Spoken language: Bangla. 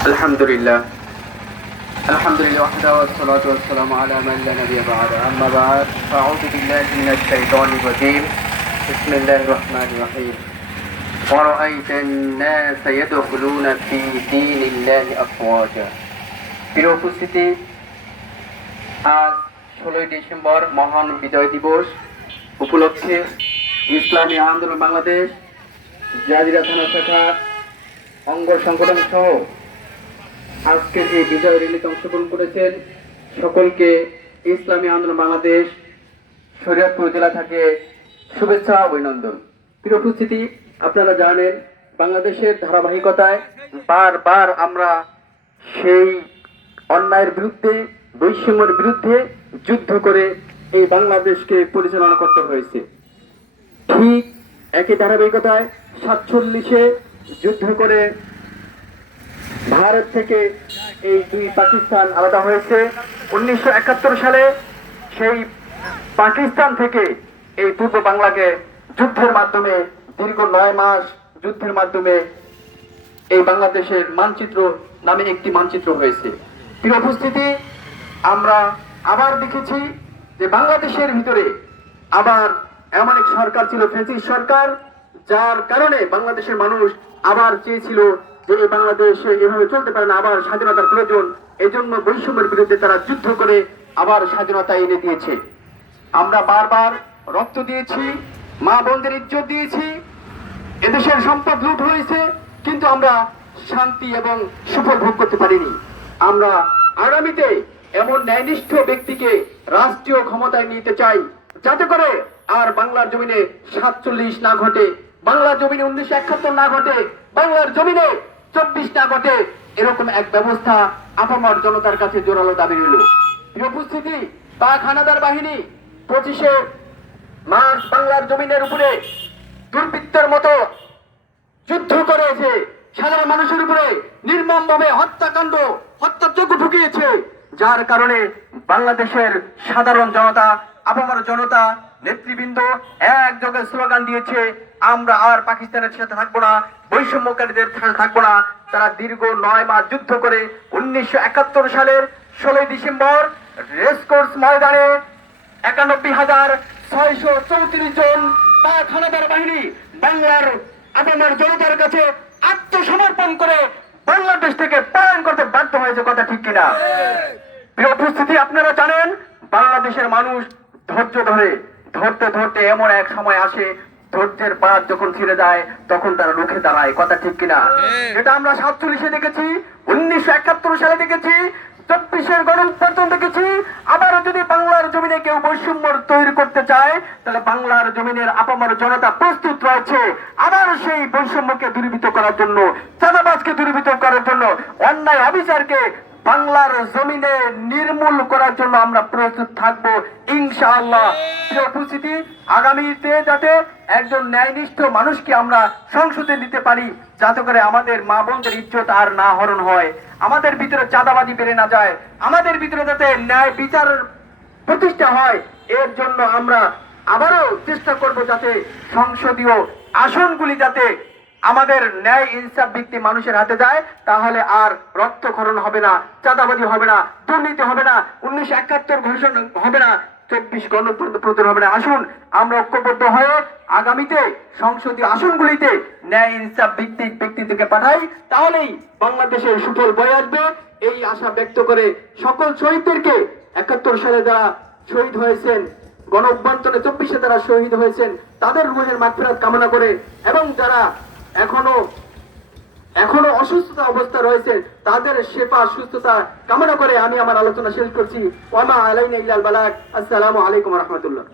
الحمد لله الحمد لله وحده والصلاة والسلام على من لا نبي بعده أما بعد فأعوذ بالله من الشيطان الرجيم بسم الله الرحمن الرحيم ورأيت الناس يدخلون في دين الله أفواجا প্রিয় উপস্থিতি আজ ষোলোই ডিসেম্বর মহান বিজয় দিবস উপলক্ষে ইসলামী আন্দোলন বাংলাদেশ জাজিরা থানা শাখা অঙ্গ সংগঠন সহ আজকের এই বিজয় র্যালিতে অংশগ্রহণ করেছেন সকলকে ইসলামী আন্দোলন বাংলাদেশ শরীয়তপুর জেলা থেকে শুভেচ্ছা অভিনন্দন। প্রিয় উপস্থিতি, আপনারা জানেন বাংলাদেশের ধারাবাহিকতায় বারবার আমরা সেই অন্যায়ের বিরুদ্ধে, বৈষম্যের বিরুদ্ধে যুদ্ধ করে এই বাংলাদেশকে পরিচালনা করতে হয়েছে। ঠিক একই ধারাবাহিকতায় সাতচল্লিশে যুদ্ধ করে ভারত থেকে এই দুই পাকিস্তান আলাদা হয়েছে। উনিশশো একাত্তর সালে সেই পাকিস্তান থেকে এই পূর্ব বাংলাকে যুদ্ধের মাধ্যমে দীর্ঘ নয় মাস যুদ্ধের মাধ্যমে এই বাংলাদেশের মানচিত্র নামে একটি মানচিত্র হয়েছে। প্রিয় উপস্থিতি, আমরা আবার দেখেছি যে বাংলাদেশের ভিতরে আবার এমন এক সরকার ছিল ফ্যাসিস্ট সরকার, যার কারণে বাংলাদেশের মানুষ আবার চেয়েছিল যে এই বাংলাদেশে এভাবে চলতে পারে না, আবার স্বাধীনতার প্রয়োজন, এজন্য বৈষম্যের বিরুদ্ধে তারা যুদ্ধ করে আবার স্বাধীনতা এনে দিয়েছে। আমরা বারবার রক্ত দিয়েছি, মা বোনদের ইজ্জত দিয়েছি, এদেশের সম্পদ লুট হয়েছে, কিন্তু আমরা শান্তি এবং সুফল ভোগ করতে পারিনি। আমরা আগামীতে এমন ন্যায়নিষ্ঠ ব্যক্তিকে রাষ্ট্রীয় ক্ষমতায় নিতে চাই, যাতে করে আর বাংলার জমিনে সাতচল্লিশ না ঘটে, বাংলার জমিনে উনিশশো একাত্তর না ঘটে, বাংলার জমিনে চব্বিশ না ঘটে এরকম এক ব্যবস্থা আপামর জনতার কাছে জোরালো দাবি রইল। উপস্থিতি পাক হানাদার বাহিনী পঁচিশে মার্চ বাংলার জমিনের উপরে দুর্বৃত্তের মতো যুদ্ধ করেছে। সাধারণ মানুষের উপরে নির্মম ভাবে হত্যাকাণ্ড, হত্যাযজ্ঞ ঢুকিয়েছে। যার কারণে বাংলাদেশের সাধারণ জনতা, আপামর জনতা নেতৃবৃন্দ একযোগে স্লোগান দিয়েছে আমরা আর পাকিস্তানের সাথে থাকব না বৈষম্যকারীদের সাথে থাকব না। তারা দীর্ঘ নয় মাস যুদ্ধ করে উনিশশো একাত্তর সালের ষোলোই ডিসেম্বর রেসকোর্স ময়দানে একানব্বই হাজার ছয়শো চৌত্রিশ জন পাক হানাদার বাহিনী বাংলার আপনার জনতার কাছে আত্মসমর্পণ করে বাংলাদেশ থেকে পলায়ন করতে বাধ্য হয়েছে কথা ঠিক কিনা? প্রিয় উপস্থিতি আপনারা জানেন বাংলাদেশের মানুষ ধৈর্য ধরে ধরতে ধরতে এমন এক সময় আসে ধৈর্যের বাদ যখন ছিঁড়ে যায় তখন তারা রুখে দাঁড়ায়। কথা ঠিক কিনা? এটা আমরা সাতচল্লিশে দেখেছি উনিশশো একাত্তর সালে দেখেছি চব্বিশের গণপ্রজন দেখেছি। আবারও যদি বাংলার জমিনে কেউ বৈষম্য তৈরি করতে চায় তাহলে বাংলার জমিনের আপামর জনতা প্রস্তুত রয়েছে। আবার সেই বৈষম্যকে দূরীভূত করার জন্য চাঁদাবাজকে দূরীভূত করার জন্য অন্যায় অবিচারকে বাংলার জমিনে নির্মূল করার জন্য আমরা প্রস্তুত থাকব, ইনশাআল্লাহ। উপস্থিতি, আগামীতে যাতে একজন ন্যায়নিষ্ঠ মানুষকে আমরা সংসদে নিতে পারি, যাতে করে আমাদের মা বোনদের ইজ্জত আর না হরণ হয়। আমাদের ভিতরে চাঁদাবাজি বেড়ে না যায়। আমাদের ভিতরে যাতে ন্যায় বিচার প্রতিষ্ঠা হয়, এর জন্য আমরা আবারও চেষ্টা করব যাতে সংসদীয় আসনগুলি যাতে আমাদের ন্যায় ইনসাফ ভিত্তি মানুষের হাতে যায়, তাহলে আর রক্তক্ষরণ হবে না, চাঁদাবাজি হবে না, দুর্নীতি হবে না, উনিশশো একাত্তর ঘোষণা হবে না, চব্বিশ গণপ্রতন হবে না। আসুন, আমরা ঐক্যবদ্ধ হয়ে আগামীতে সংসদীয় আসনগুলিতে ন্যায় ইনসাফ ভিত্তিক ব্যক্তিদেরকে পাঠাই, তাহলেই বাংলাদেশের সুফল বয়ে আসবে। এই আশা ব্যক্ত করে সকল শহীদদেরকে একাত্তর সালে যারা শহীদ হয়েছেন গণ অভ্যন্তরে চব্বিশে যারা শহীদ হয়েছেন, তাদের রুহের মাগফিরাত কামনা করে এবং যারা এখনও এখনও অসুস্থতা অবস্থা রয়েছে, তাদের সেবা, সুস্থতা কামনা করে আমি আমার আলোচনা শেষ করছি। ওয়ামা আলাইন ইলাল বালাক আসসালামু আলাইকুম রহমতুল্লাহ।